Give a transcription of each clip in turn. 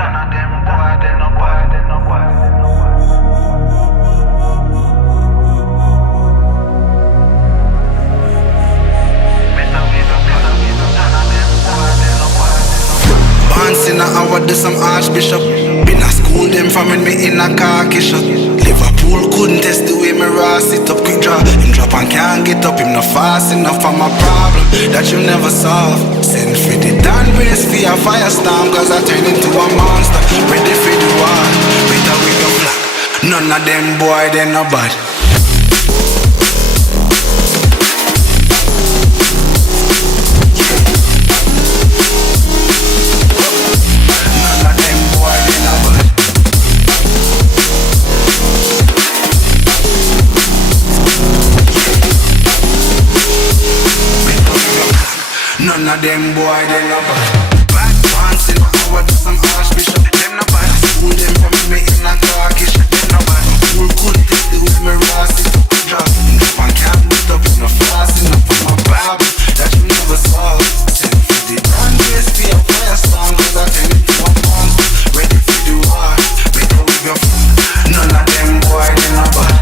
None of them boy, they no bad, they no bad, they no bad. Once in a hour do some archbishop. Been a school them from when me in a khaki shot. Liverpool couldn't test the way me raw sit up. Quick draw, him drop and can't get up. Him not fast enough for my problem that you never solve. Send for the Dan race for a firestorm, cause I turn into a monster. Ready for the war, better with your black. None of them boy, they no bad. None of them boy, they no bad. Bad ones in my hour do some archbishop. Them no bad. School them from me in a khaki shop. Them no bad. School couldn't test the way me raw sit up. Drop and can't put up. No fast enough for my Bible that you never saw. Send for the grand race for your firestorm, cause I turn into a monster. Ready for the war, better with your fun. None of them boy, they no bad.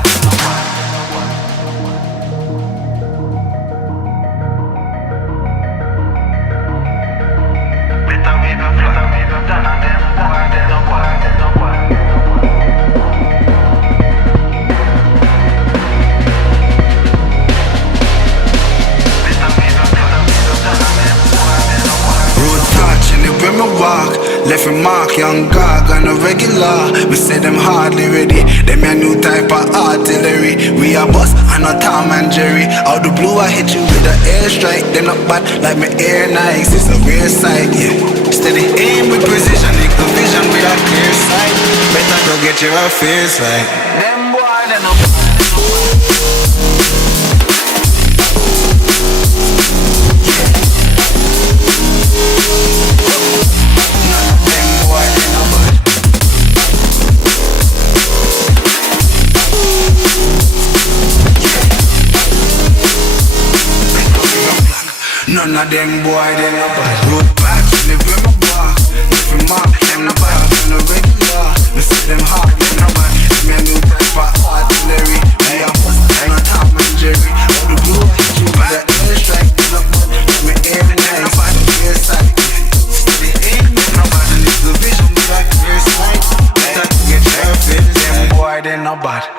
Left a mark, young gog on a regular. We say them hardly ready. Them a new type of artillery. We a boss and a Tom and Jerry. Out the blue I hit you with an airstrike. Them not bad like my air Nikes. It's a rare sight, yeah. Steady aim with precision, equal vision with a clear sight. Better go get your affairs right. Them boy, they no bad. None of them boy, they no bad. Road back, live with my bar. If you mark, them no bad. Them no regular. We see them hard, them no bad. Me a new type of artillery. Me a bust, I'm a Tom and Jerry. Out the blue, hit you with the airstrike. Them no bad. Me air nice, clear sight. Steady aim, them no bad. And it's the vision, we got clear sight. Better get your fit, them boy, they no bad.